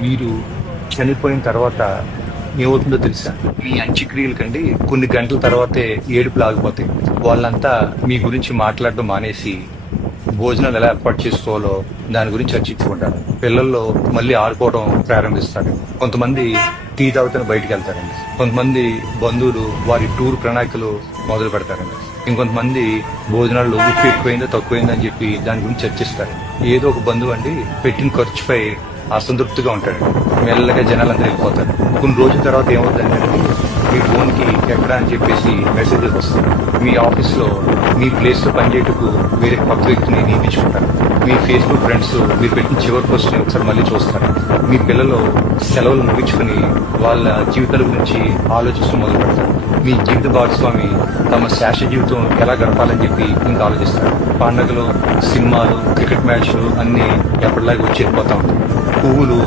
మీరు చనిపోయిన తర్వాత ఏమవుతుందో తెలుసా? మీ అంత్యక్రియల కండి కొన్ని గంటల తర్వాతే ఏడుపులు ఆగిపోతాయి. వాళ్ళంతా మీ గురించి మాట్లాడడం మానేసి భోజనాలు ఎలా ఏర్పాటు చేసుకోవాలో దాని గురించి చర్చించుకుంటారు. పిల్లల్లో మళ్ళీ ఆడుకోవడం ప్రారంభిస్తారు. కొంతమంది టీ తాగుతూ బయటికి వెళ్తారండి. కొంతమంది బంధువులు వారి టూర్ ప్రణాళికలు మొదలు పెడతారండి. ఇంకొంతమంది భోజనాల్లో ఉప్పు ఎక్కువైందో తక్కువైందో అని చెప్పి దాని గురించి చర్చిస్తారు. ఏదో ఒక బంధువు అండి పెట్టిన ఖర్చుపై అసంతృప్తిగా ఉంటాడు. మెల్లగా జనాలందరూ వెళ్ళిపోతారు. కొన్ని రోజుల తర్వాత ఏమవుతుందంటే మీ ఫోన్కి ఎక్కడ అని చెప్పేసి మెసేజెస్ వస్తాయి. మీ ఆఫీస్లో మీ ప్లేస్లో పనిచేయటకు వేరే కొత్త వ్యక్తిని నియమించుకుంటారు. మీ ఫేస్బుక్ ఫ్రెండ్స్ మీరు పెట్టిన చివరి పోస్ట్ని ఒకసారి మళ్ళీ చూస్తారు. మీ పిల్లలు సెలవులు ముగించుకుని వాళ్ళ జీవితాల గురించి ఆలోచిస్తూ మొదలు పెడతారు. మీ జీవిత భాగస్వామి తమ శాశ్వత జీవితం ఎలా గడపాలని చెప్పి ఇంకా ఆలోచిస్తారు. పండగలు, సినిమాలు, క్రికెట్ మ్యాచ్లు అన్నీ ఎప్పటిలాగా వచ్చి వెళ్ళిపోతా ఉంటాయి. పువ్వులు